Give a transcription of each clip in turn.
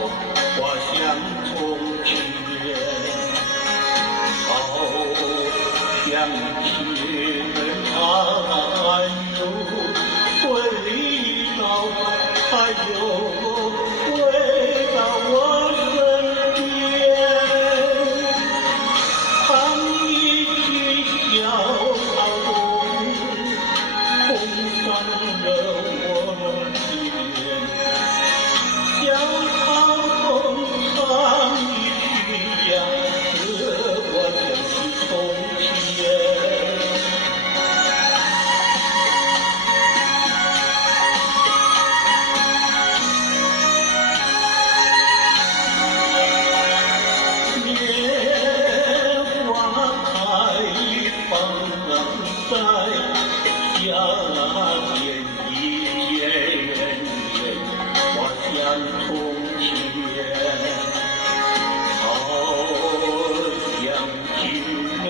花香从前，好像情人还有回到，还有回到我身边，唱一句小号风，风上了我的脸。小草风唱一曲呀，使我想起从前。年华开放在夏天一片片，花香从前，好像情人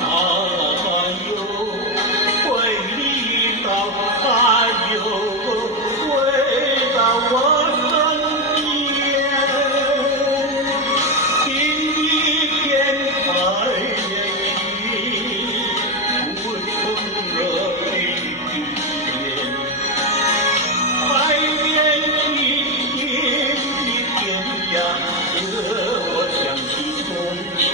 还有回忆到，还有回到我身边，听一片海燕曲，不成热冰天，海燕曲听一天呀，使我想起从前。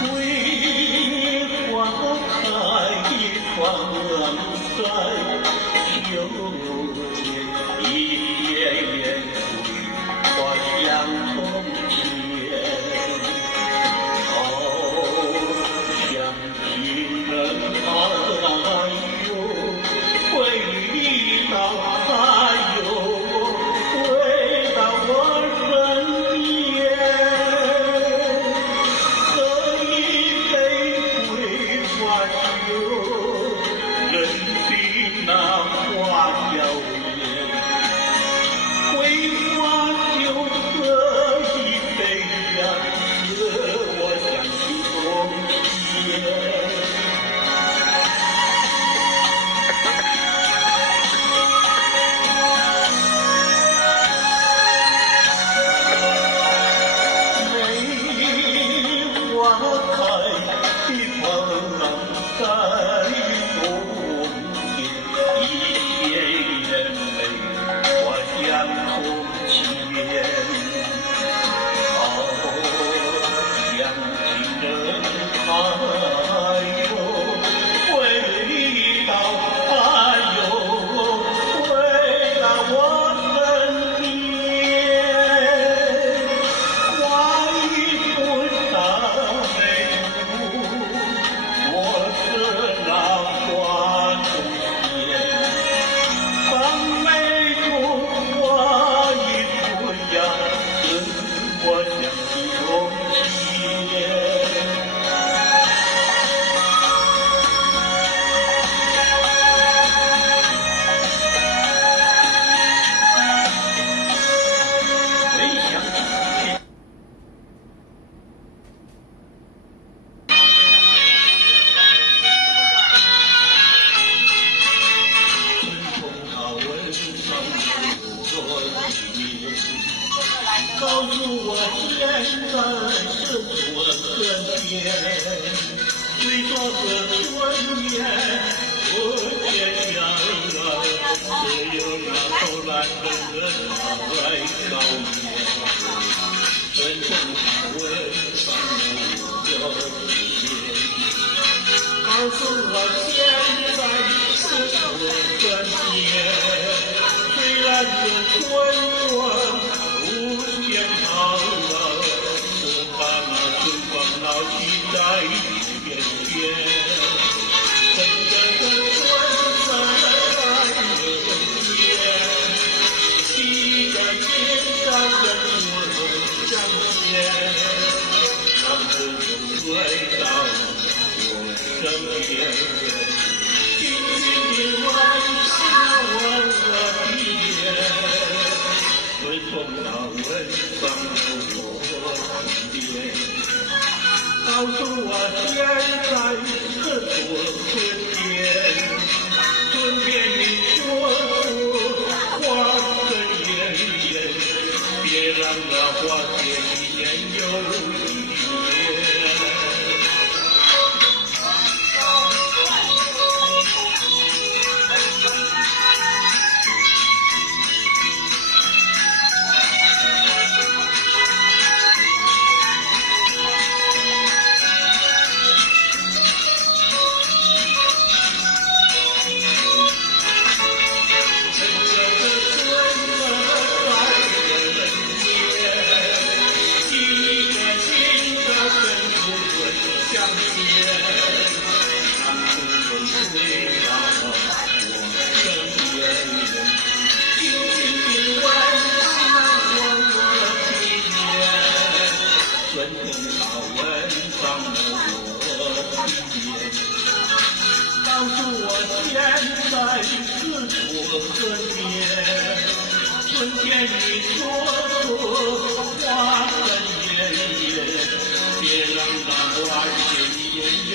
桂花开放在秋天，一片花香从前，好像情人还有回忆到，还有回到我身边。喝一杯桂花酒，任凭那花娇艳。桂花酒喝一杯呀，使我想起从前。梅花开放在冬天，一片梅花香从前，好像情人还有回到，还有回到我身边。画一幅大美图，我是那花中仙。把美图画一幅呀，使我想起从前。回想起春风好闻上我的面，告诉我现在是春天。虽说这春天不见阳光，只有那偷懒的人来高眠。春风好闻上我的面，告诉我现在是春天。虽然这春光无限长老，我把那春光老去在眼前。真正的春在人间，期待见到人我相见，让春回到我身边。边，轻轻地吻上我的脸，微风它吻上了我的脸，告诉我现在是多春天，春天你说花更艳艳，别让那花谢一年又一年。相见，让春风吹到我身边，轻轻地吻上我的脸，春风它吻上了我的脸，告诉我现在是多可怜，春天你说花更艳艳。别让那花谢一年又